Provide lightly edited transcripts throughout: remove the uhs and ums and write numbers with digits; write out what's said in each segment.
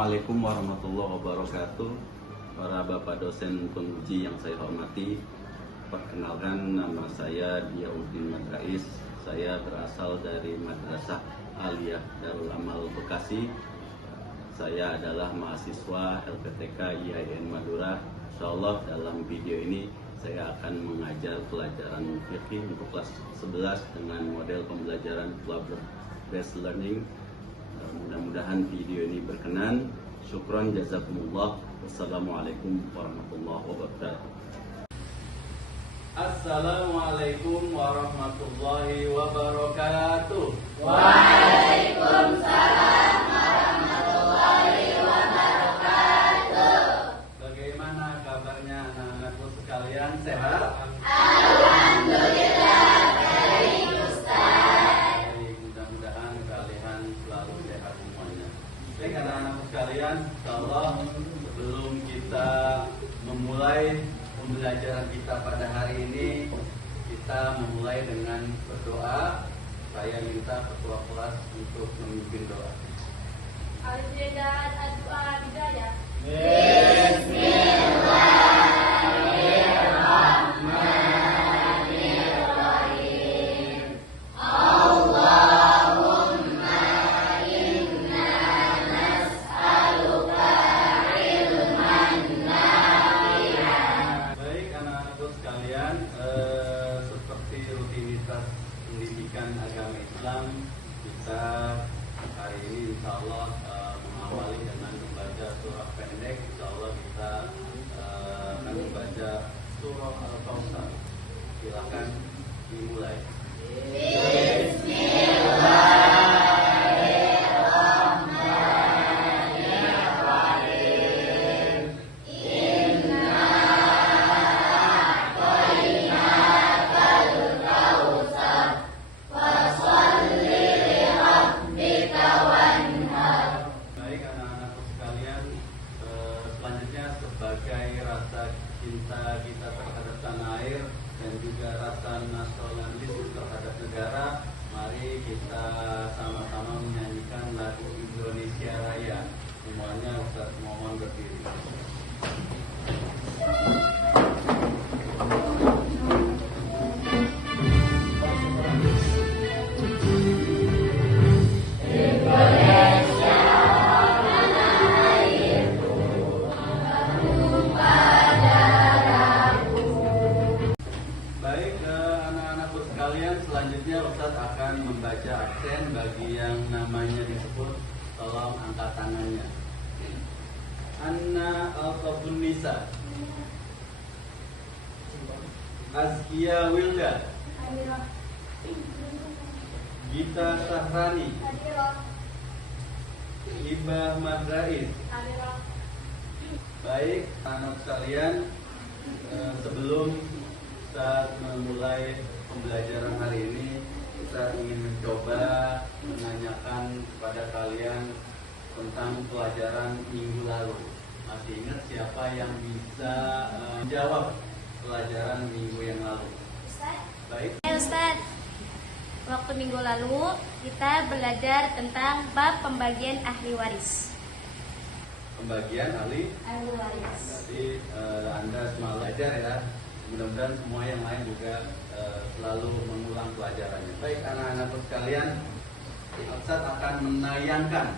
Assalamualaikum warahmatullahi wabarakatuh. Para bapak dosen penguji yang saya hormati, perkenalkan nama saya Diauddin Madrais. Saya berasal dari Madrasah Aliyah Darul Amal Bekasi. Saya adalah mahasiswa LPTK IAIN Madura. Insyaallah dalam video ini saya akan mengajar pelajaran fikih untuk kelas 11 dengan model pembelajaran collaborative based learning. Mudah-mudahan video ini berkenan. Syukran jazakumullah. Wassalamualaikum warahmatullahi wabarakatuh. Assalamualaikum warahmatullahi wabarakatuh. Waalaikumsalam warahmatullahi wabarakatuh. Bagaimana kabarnya anak-anakku sekalian? Sehat? Alhamdulillah, baik Ustaz. Baik, mudah-mudahan kalian selalu sehat semuanya. Baik anak-anakku sekalian, insyaallah sebelum kita memulai pembelajaran kita pada hari ini, kita memulai dengan berdoa. Saya minta ketua kelas untuk memimpin doa. Al-Jidad Adwa Bidayah. Bismillahirrahmanirrahim. Allahumma inna nas'aluka ilman nafi'an. Baik anak-anakku sekalian, seperti rutinitas pendidikan agama Islam, kita hari ini insya Allah mengawali dengan membaca surah pendek. Insya Allah kita akan membaca surah Al-Kautsar. Silakan dimulai. Bismillahirrahmanirrahim. Inna a'tainakal kautsar fasholli li rabbika wanhar. Baik anak-anakku sekalian, selanjutnya sebagai rasa cinta kita terhadap tanah air dan juga rasa nasionalis terhadap negara, mari kita sama-sama menyanyikan lagu Indonesia Raya. Semuanya Ustaz mohon berdiri. Baik anak-anakku sekalian, selanjutnya Ustaz akan membaca aksen bagi yang namanya disebut. Tolong angkat tangannya. Anna Al-Qabun Nisa Azkia Wilda Amirah. Gita Sahrani Amirah. Ibah Madrais. Amirah. Baik anak sekalian, sebelum saat memulai pembelajaran hari ini, kita ingin mencoba menanyakan kepada kalian tentang pelajaran minggu lalu. Masih ingat siapa yang bisa menjawab pelajaran minggu yang lalu? Ustaz. Baik. Ustaz, waktu minggu lalu kita belajar tentang bab pembagian ahli waris. Pembagian ahli. Ahli waris. Jadi Anda semua belajar ya. Mudah-mudahan semua yang lain juga selalu mengulang pelajarannya. Baik anak-anakku sekalian, Ustaz akan menayangkan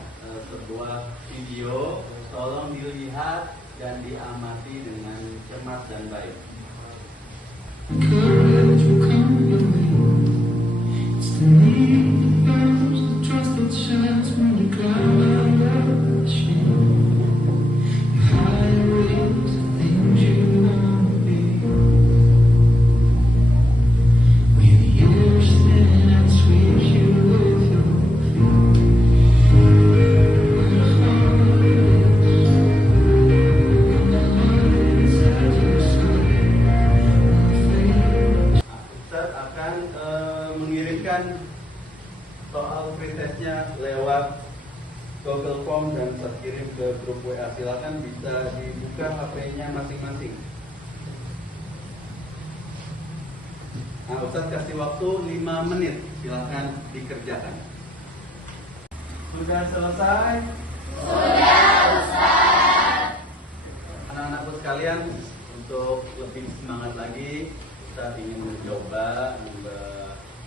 sebuah video. Tolong dilihat dan diamati dengan cermat dan baik. Ustaz akan mengirimkan soal pretestnya lewat Google Form dan Ustaz kirim ke grup WA. Silakan bisa dibuka HP-nya masing-masing. Nah, Ustaz kasih waktu 5 menit. Silakan dikerjakan. Sudah selesai? Sudah, sekalian, untuk lebih semangat lagi, kita ingin mencoba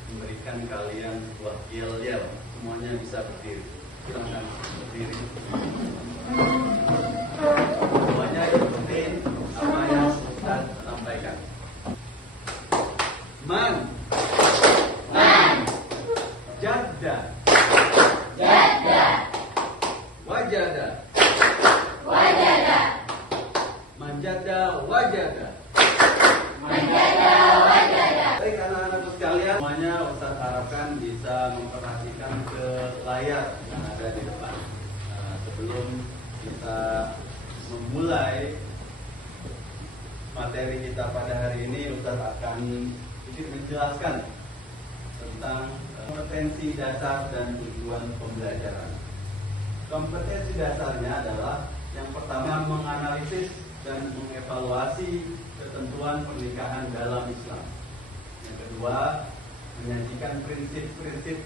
memberikan kalian sebuah yel-yel. Semuanya bisa berdiri. Silakan berdiri. Semuanya ikutin apa yang Ustaz sampaikan. Man jadda wajada manjada wajada. Baik anak-anakku sekalian, semuanya Ustaz harapkan bisa memperhatikan ke layar yang ada di depan. Sebelum kita memulai materi kita pada hari ini, Ustaz akan sedikit menjelaskan tentang kompetensi dasar dan tujuan pembelajaran. Kompetensi dasarnya adalah yang pertama menganalisis dan mengevaluasi ketentuan pernikahan dalam Islam. Yang kedua, menyajikan prinsip-prinsip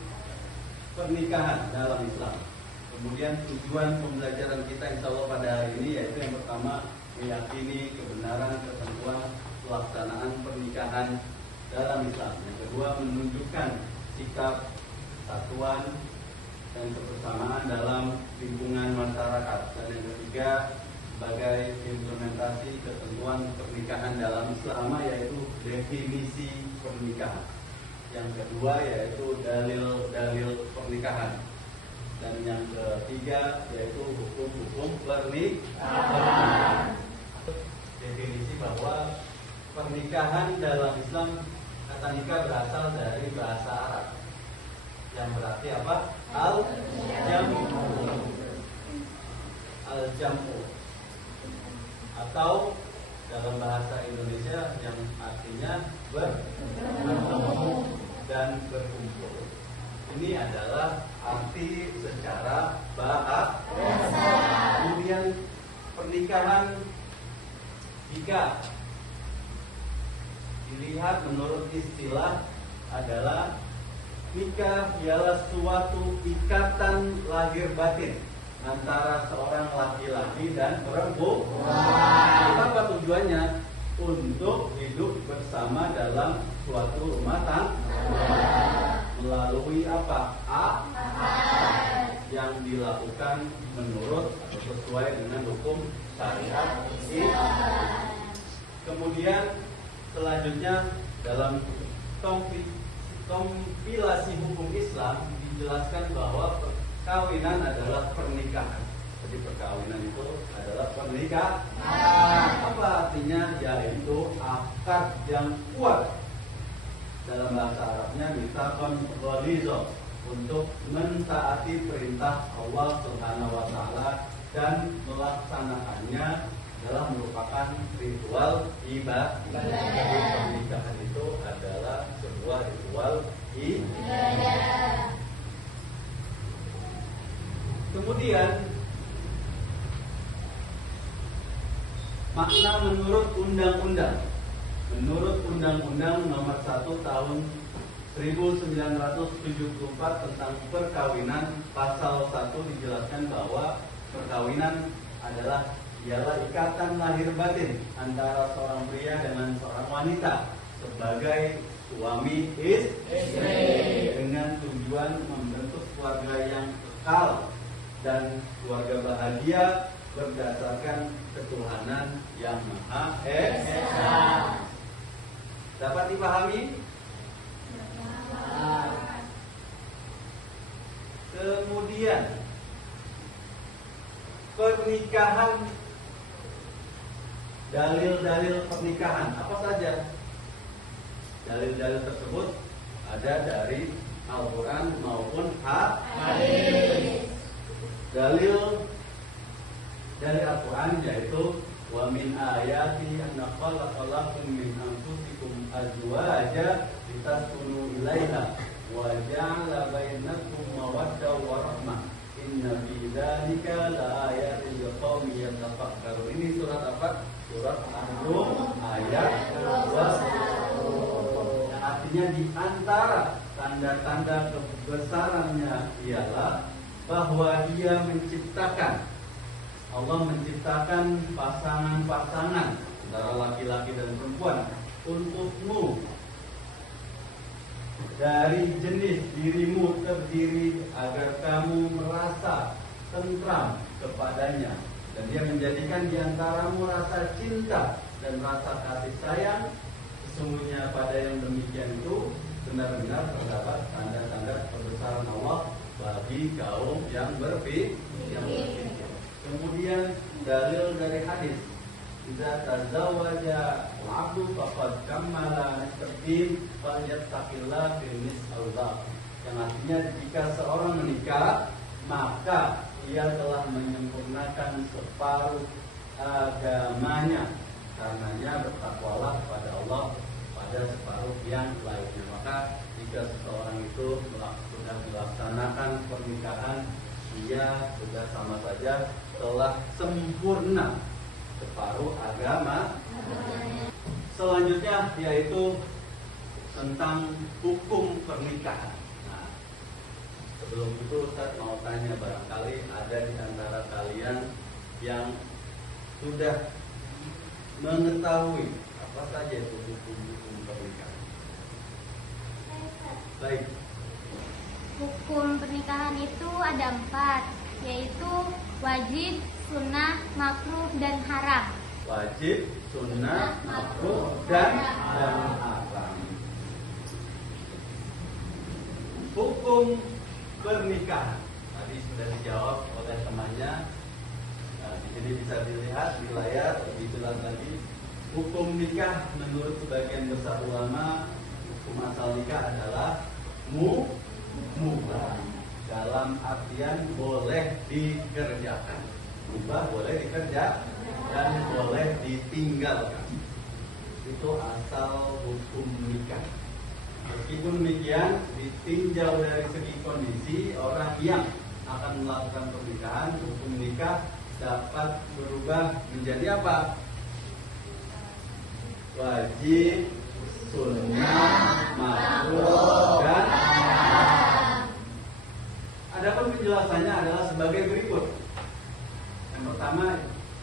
pernikahan dalam Islam. Kemudian tujuan pembelajaran kita insya Allah pada hari ini yaitu yang pertama meyakini kebenaran ketentuan pelaksanaan pernikahan dalam Islam. Yang kedua, menunjukkan sikap kesatuan dan kebersamaan dalam lingkungan masyarakat. Dan yang ketiga, sebagai implementasi ketentuan pernikahan dalam Islam, yaitu definisi pernikahan. Yang kedua yaitu dalil-dalil pernikahan. Dan yang ketiga yaitu hukum-hukum pernikahan. Definisi bahwa pernikahan dalam Islam, kata nikah berasal dari bahasa Arab yang berarti apa? Al-jamu, atau dalam bahasa Indonesia yang artinya bertemu dan berkumpul. Ini adalah arti secara bahasa. Kemudian pernikahan jika dilihat menurut istilah adalah nikah ialah suatu ikatan lahir batin antara seorang laki-laki dan perempuan. Apa tujuannya? Untuk hidup bersama dalam suatu rumah tangga melalui apa? Yang dilakukan menurut atau sesuai dengan hukum syariat Islam. Kemudian selanjutnya dalam kompilasi hukum Islam dijelaskan bahwa perkawinan adalah pernikahan. Jadi perkawinan itu adalah pernikahan. Apa artinya? Yaitu akad yang kuat. Dalam bahasa Arabnya mitsaqan ghalidha, untuk mentaati perintah Allah Subhanahu wa taala dan melaksanakannya adalah merupakan ritual ibadah. Pernikahan itu adalah sebuah ritual ibadah. Kemudian makna menurut undang-undang. Menurut Undang-Undang Nomor 1 Tahun 1974 tentang perkawinan, pasal 1 dijelaskan bahwa perkawinan ialah ikatan lahir batin antara seorang pria dengan seorang wanita sebagai suami istri dengan tujuan membentuk keluarga yang kekal dan keluarga bahagia berdasarkan ketuhanan yang Maha Esa. Dapat dipahami? Kemudian pernikahan, dalil-dalil pernikahan apa saja? Dalil-dalil tersebut ada dari Al-Quran maupun hadis. Dalil dari Al-Quran yaitu wa min ayati anna khalaqalakum min anfusikum azwaja litaskunu ilaiha wa ja'ala bainakum mawaddah wa rahmah inna fi dzalika laayatin liqaumin yatafakkarun. Ini surat apa? Surat An-Nur ayat 21. Artinya di antara tanda-tanda kebesarannya ialah bahwa Dia menciptakan Allah menciptakan pasangan-pasangan antara laki-laki dan perempuan untukmu dari jenis dirimu terdiri agar kamu merasa tentram kepadanya, dan dia menjadikan di antaramu rasa cinta dan rasa kasih sayang. Sesungguhnya pada yang demikian itu benar-benar terdapat tanda-tanda kebesaran Allah bagi kaum yang berpikir. Kemudian dalil dari hadis, "Idza tazawwaja al-'abdu faqad kammala nisfatin falyattaqillah fil nis'al-baq." Yang artinya jika seorang menikah, maka ia telah menyempurnakan separuh agamanya. Karenanya bertakwalah kepada Allah pada separuh yang lainnya. Maka jika seseorang itu sudah melaksanakan pernikahan, ia sudah sama saja telah sempurna separuh agama. Selanjutnya yaitu tentang hukum pernikahan. Nah, sebelum itu Ustaz mau tanya, barangkali ada di antara kalian yang sudah mengetahui apa saja itu hukum pernikahan. Baik. Hukum pernikahan itu ada 4, yaitu wajib, sunnah, makruh, dan haram. Wajib, sunnah, makruh, dan haram. Hukum pernikahan tadi sudah dijawab oleh temannya. Nah, di sini bisa dilihat di layar lebih jelas lagi. Hukum nikah menurut sebagian besar ulama, hukum asal nikah adalah mubah, dalam artian boleh dikerjakan. Mubah boleh dikerja dan boleh ditinggalkan. Itu asal hukum nikah. Meskipun demikian, ditinjau dari segi kondisi, orang yang akan melakukan pernikahan, hukum nikah dapat berubah menjadi apa? Wajib, sunnah, makruh, dan haram. Adapun penjelasannya adalah sebagai berikut. Yang pertama,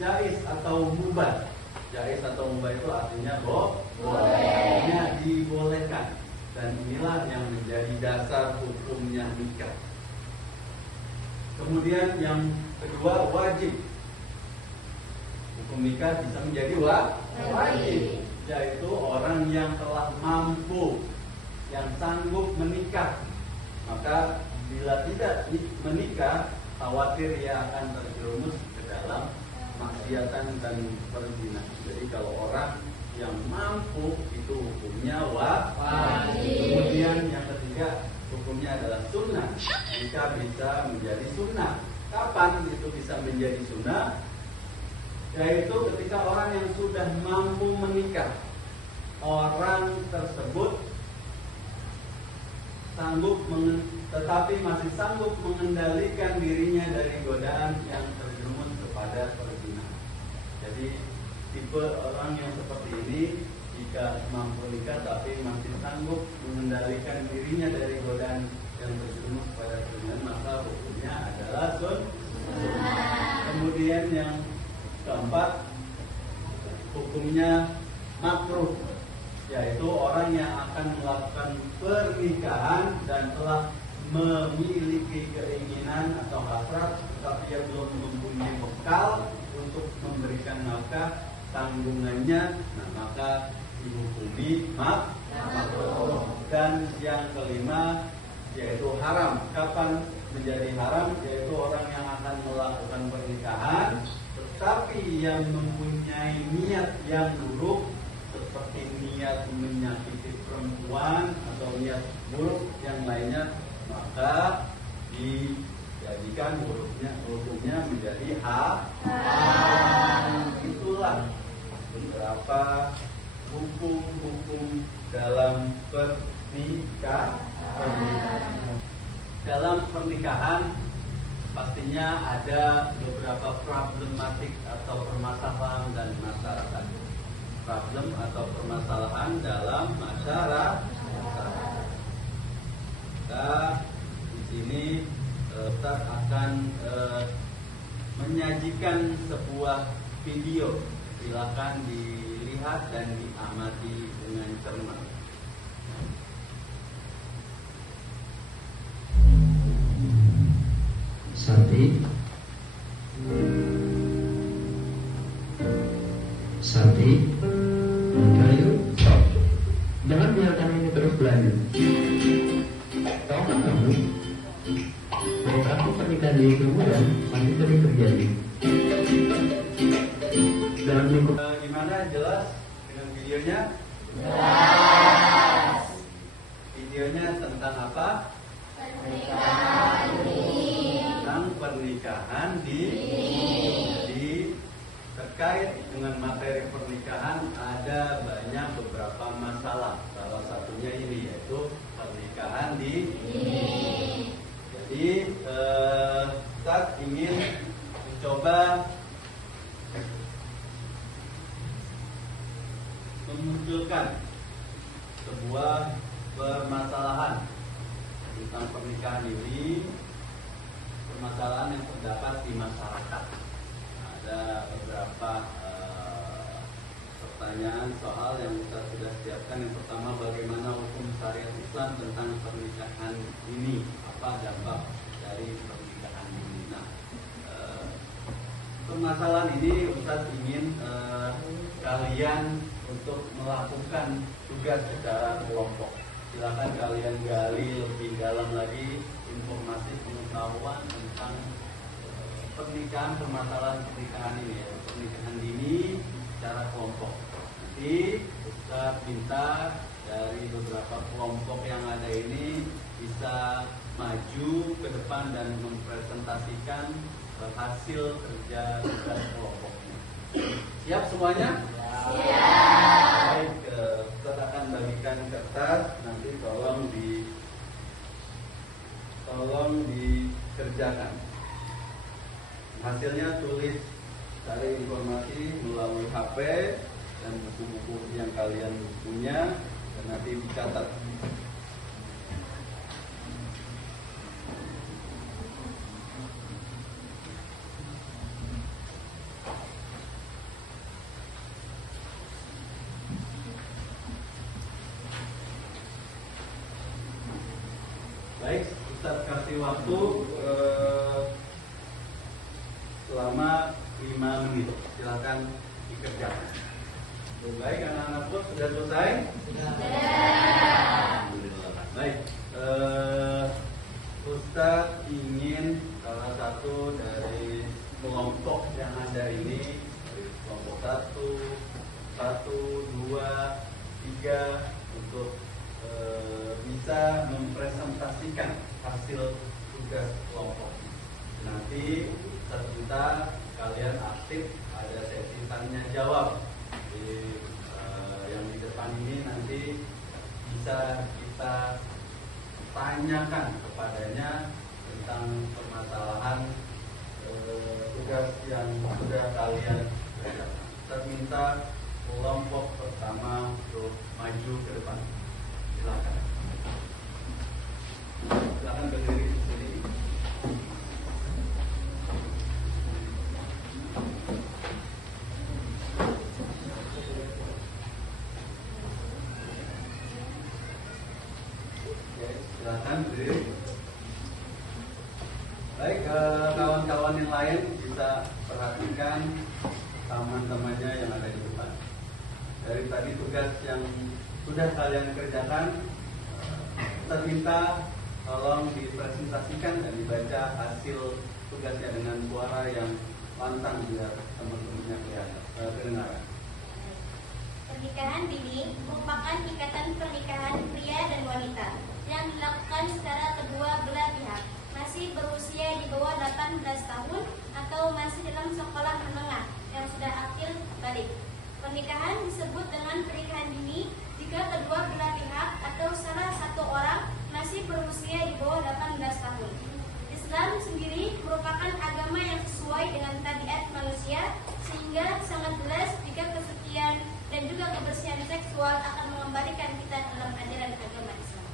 jaiz atau mubah. Jaiz atau mubah itu artinya boleh, dibolehkan. Dan inilah yang menjadi dasar hukumnya nikah. Kemudian yang kedua, wajib. Hukum nikah bisa menjadi wajib, yaitu orang yang telah mampu, yang sanggup menikah. Maka bila tidak menikah, khawatir ia akan terjerumus ke dalam maksiatan dan perzinahan. Jadi kalau orang yang mampu itu hukumnya wajib. Kemudian yang ketiga, hukumnya adalah sunnah. Jika bisa menjadi sunnah. Kapan itu bisa menjadi sunnah? Yaitu ketika orang yang sudah mampu menikah, orang tersebut tetapi masih sanggup mengendalikan dirinya dari godaan yang terjerumus kepada perzinahan. Jadi tipe orang yang seperti ini, jika mampu nikah tapi masih sanggup mengendalikan dirinya dari godaan yang terjerumus kepada perzinahan, maka hukumnya adalah sunnah. Kemudian yang keempat, hukumnya makruh, yaitu orang yang akan melakukan pernikahan dan telah memiliki keinginan atau hasrat, tetapi ia belum mempunyai bekal untuk memberikan nafkah tanggungannya, nah maka dihukumi makruh. Dan yang kelima yaitu haram. Kapan menjadi haram? Yaitu orang yang akan melakukan pernikahan tetapi yang mempunyai niat yang buruk, seperti niat menyakiti perempuan atau niat buruk yang lainnya, maka dijadikan hukumnya menjadi haram. Itulah beberapa hukum-hukum dalam pernikahan. Dalam pernikahan pastinya ada beberapa problematik atau permasalahan dan masyarakat. Problem atau permasalahan dalam masyarakat. Kita di sini Ustaz akan menyajikan menyajikan sebuah video. Silakan dilihat dan diamati dengan cermat. Santi, Santi, ayo, stop. Jangan biarkan ini terus berlanjut. Tahu kan kamu? Aku pernikahan di kemudian masih sering terjadi. Dalam minggu. Gimana, jelas dengan videonya? Jelas. Videonya tentang apa? Tentang pernikahan di terkait dengan materi pernikahan ada banyak beberapa masalah. Salah satunya ini yaitu pernikahan di. Jadi Ustaz ingin mencoba memunculkan sebuah permasalahan tentang pernikahan ini, permasalahan yang terdapat di masyarakat. Ada beberapa pertanyaan soal yang kita sudah siapkan. Yang pertama, bagaimana hukum syariat Islam tentang pernikahan ini? Apa dampak dari pernikahan ini? Nah, permasalahan ini Ustaz ingin kalian untuk melakukan tugas secara kelompok. Silakan kalian gali lebih dalam lagi informasi pengetahuan tentang pernikahan, permasalahan pernikahan ini, ya, pernikahan dini secara kelompok. Nanti Ustaz minta dari beberapa kelompok yang ada ini bisa maju ke depan dan mempresentasikan hasil kerja tugas kelompoknya. Siap semuanya? Siap. Baik, kita akan bagikan kertas. Nanti tolong dikerjakan. Hasilnya tulis, cari informasi melalui HP dan buku-buku yang kalian punya dan nanti dicatat. Baik, Ustaz kasih waktu selama 5 menit. Silakan dikerjakan. Baik, anak-anak pun sudah selesai? Sudah. Baik, Ustaz ingin salah satu dari kelompok yang ada ini, kelompok 1, 2, 3 untuk bisa mempresentasikan hasil tugas kelompok. Nanti terminta kalian aktif, ada sesi tanya jawab. Jadi, yang di depan ini nanti bisa kita tanyakan kepadanya tentang permasalahan tugas yang sudah kalian kerjakan. Terminta kelompok pertama untuk maju ke depan. Silakan. Silakan berdiri di sini. Silakan berdiri. Baik, kawan-kawan yang lain bisa perhatikan teman-temannya yang ada di depan. Dari tadi tugas yang sudah kalian kerjakan, terminta tolong dipresentasikan dan dibaca hasil tugasnya dengan suara yang lantang biar teman-temannya kedengaran. Pernikahan dini merupakan ikatan pernikahan pria dan wanita yang dilakukan secara kedua belah pihak, masih berusia di bawah 18 tahun atau masih dalam sekolah menengah yang sudah akil balik. Pernikahan disebut dengan pernikahan dini jika kedua belah pihak atau salah satu orang masih berusia di bawah 18 tahun. Islam sendiri merupakan agama yang sesuai dengan tabiat manusia, sehingga sangat jelas jika kesucian dan juga kebersihan seksual akan mengembalikan kita dalam ajaran agama Islam.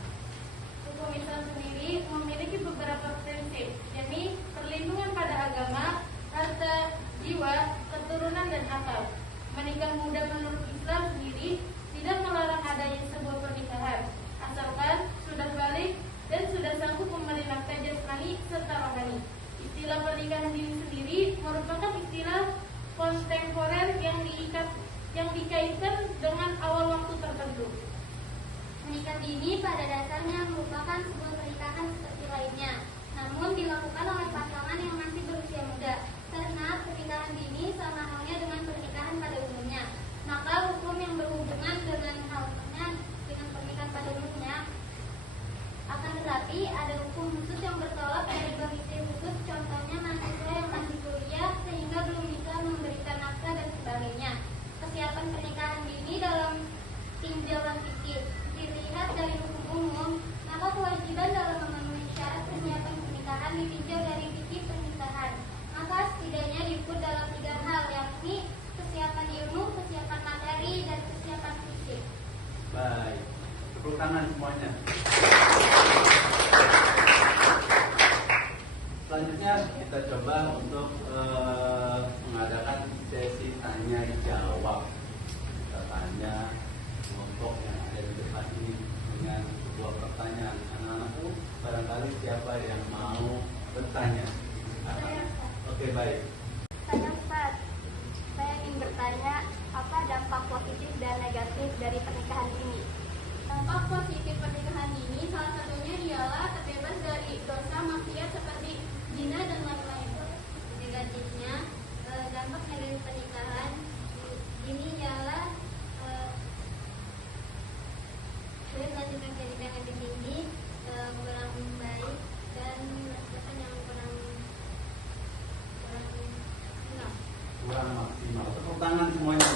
Hukum Islam sendiri memiliki beberapa prinsip, yakni perlindungan pada agama, harta, dini pada dasarnya merupakan sebuah pernikahan seperti lainnya, namun dilakukan oleh pasangan yang masih berusia muda. Karena pernikahan dini sama halnya dengan pernikahan pada umumnya, maka hukum yang berhubungan dengan halnya dengan pernikahan pada umumnya. Akan tetapi ada hukum khusus yang bertolak dari bagi khusus, contohnya mahasiswa yang masih kuliah sehingga belum bisa memberikan nafkah dan sebagainya. Kesiapan pernikahan dini dalam tinjauan fikih dilihat dari hukum umum, maka kewajiban dalam memenuhi syarat persiapan pernikahan ditinjau dari fikih pernikahan. Maka setidaknya diukur dalam 3 hal, yakni kesiapan ilmu, kesiapan materi, dan kesiapan fisik. Baik, tepuk tangan semuanya. Selanjutnya kita coba untuk mengadakan sesi tanya jawab. Kita tanya kelompok yang ada di depan ini dengan sebuah pertanyaan. Anak-anakku, barangkali siapa yang mau bertanya? Oke, baik. Saya Ustaz, saya ingin bertanya, apa dampak positif dan negatif dari pernikahan ini? Dampak positif pernikahan ini salah satunya ialah terbebas dari dosa maksiat seperti zina dan lain-lain. Negatifnya, dampak negatif pernikahan ini ialah melakukan kehidupan yang lebih tinggi, kurang baik, dan merasakan yang kurang maksimal. Tepuk tangan semuanya.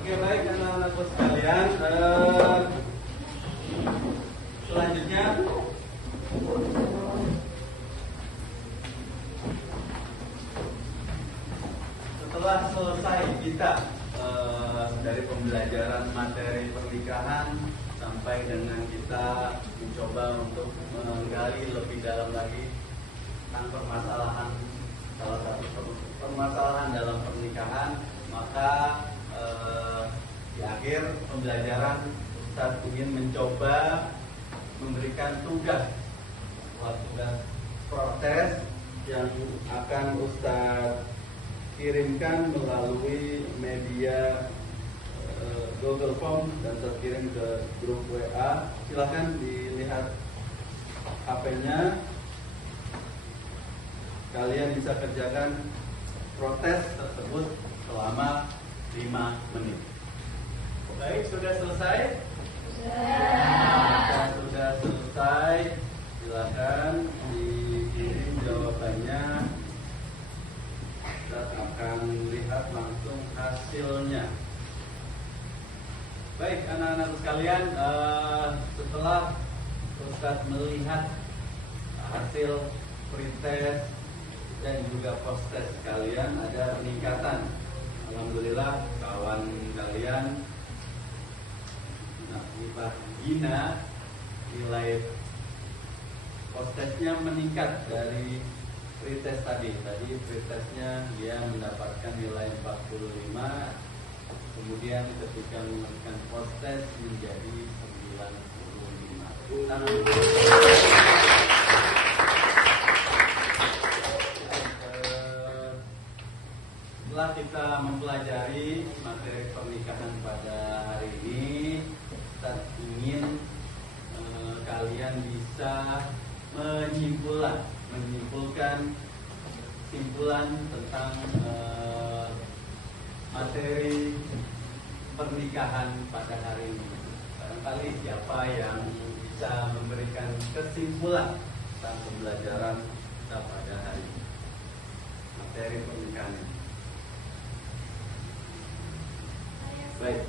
Oke, baik anak-anakku sekalian. Selanjutnya setelah selesai kita dari pembelajaran materi pernikahan sampai dengan kita mencoba untuk menggali lebih dalam lagi tentang permasalahan, salah satu permasalahan dalam pernikahan, maka di akhir pembelajaran Ustaz ingin mencoba memberikan tugas protes yang akan Ustaz kirimkan melalui media Google Form dan terkirim ke grup WA. Silakan dilihat HP-nya. Kalian bisa kerjakan protes tersebut selama 5 menit. Baik, sudah selesai? Sudah selesai. Silakan dikirim jawabannya. Kita akan lihat langsung hasilnya. Baik anak-anak sekalian, setelah Ustaz melihat hasil pretest dan juga post-test kalian, ada peningkatan. Alhamdulillah kawan kalian Gina nilai post-testnya meningkat dari pretest tadi. Tadi pretestnya dia mendapatkan nilai 45. Kemudian ketika melakukan post-test menjadi 95. Setelah kita mempelajari materi pernikahan pada hari ini, kita ingin kalian bisa menyimpulkan simpulan tentang materi pernikahan pada hari ini. Barangkali siapa yang bisa memberikan kesimpulan tentang pembelajaran kita pada hari ini, materi pernikahan. Baik.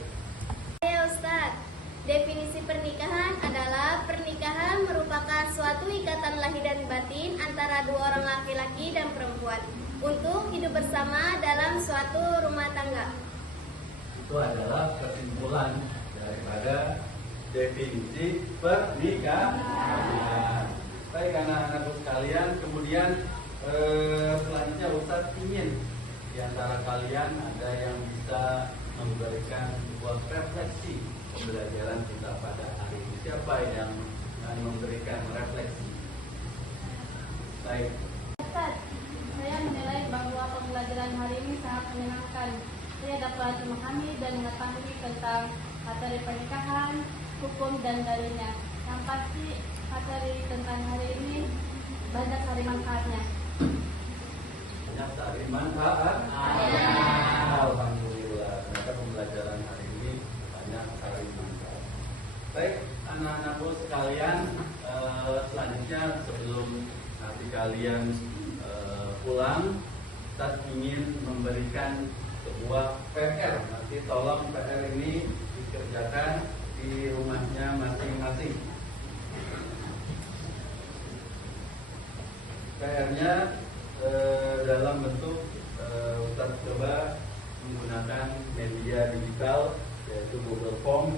Ya Ustaz, definisi pernikahan adalah pernikahan merupakan suatu ikatan lahir dan batin antara 2 orang laki-laki dan perempuan untuk hidup bersama dalam suatu rumah tangga. Itu adalah kesimpulan daripada definisi pernikahan. Baik anak-anakku sekalian, kemudian selanjutnya Ustaz ingin di antara kalian ada yang bisa memberikan sebuah refleksi pembelajaran kita pada hari ini. Siapa yang akan memberikan refleksi? Baik. Ustaz, saya menilai bahwa pembelajaran hari ini menyenangkan. Ia dapat memahami dan mengetahui tentang materi pernikahan, hukum dan dalilnya. Yang pasti materi tentang hari ini banyak sari manfaatnya. Banyak dari manfaat. Alhamdulillah, ternyata pembelajaran hari ini banyak sekali manfaat. Baik, anak-anakku sekalian, selanjutnya sebelum nanti kalian pulang, Ustaz ingin memberikan sebuah PR. Nanti tolong PR ini dikerjakan di rumahnya masing-masing. PR-nya dalam bentuk Ustaz coba menggunakan media digital yaitu Google Form,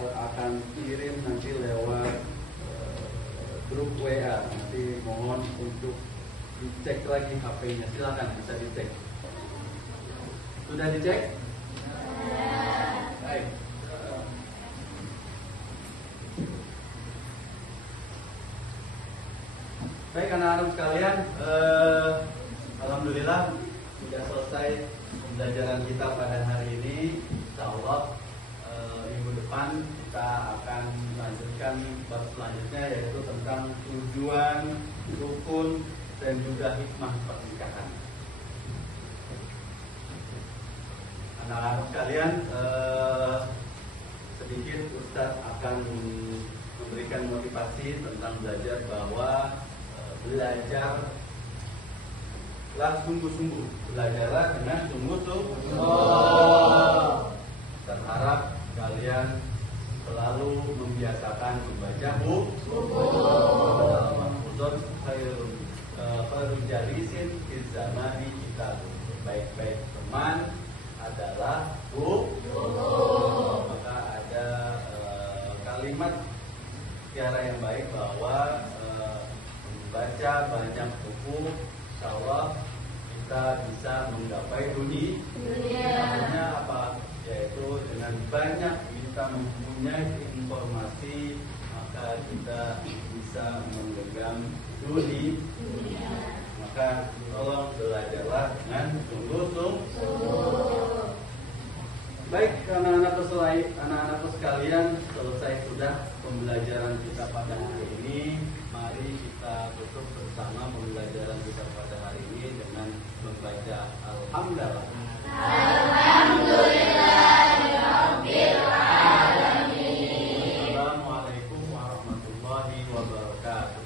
akan kirim nanti lewat grup WA. Nanti mohon untuk dicek lagi HP-nya, silakan bisa dicek. Sudah dicek? Baik. Baik anak-anak sekalian, alhamdulillah sudah selesai pembelajaran kita pada hari ini. Insyaallah minggu depan kita akan melanjutkan bab selanjutnya, yaitu tentang tujuan, rukun, dan juga hikmah pernikahan. Anak-anak sekalian, sedikit Ustaz akan memberikan motivasi tentang belajar bahwa belajarlah sungguh-sungguh, belajarlah dengan sungguh-sungguh. Terharap kalian selalu membiasakan membaca buku. Dalam Al-Qur'an khairul jalisin fi zamani kita, baik-baik teman adalah buku. Maka ada kalimat tiara yang baik bahwa baca banyak buku, insyaallah kita bisa menggapai dunia. Artinya apa? Yaitu dengan banyak kita mempunyai informasi, maka kita bisa menggenggam dunia. Maka tolong belajarlah dengan sungguh-sungguh. Baik, anak-anakku sekalian, selesai sudah pembelajaran kita pada hari ini. Mari kita tutup bersama pembelajaran kita pada hari ini dengan membaca Alhamdulillah. Alhamdulillahirabbil alamin. Assalamualaikum warahmatullahi wabarakatuh.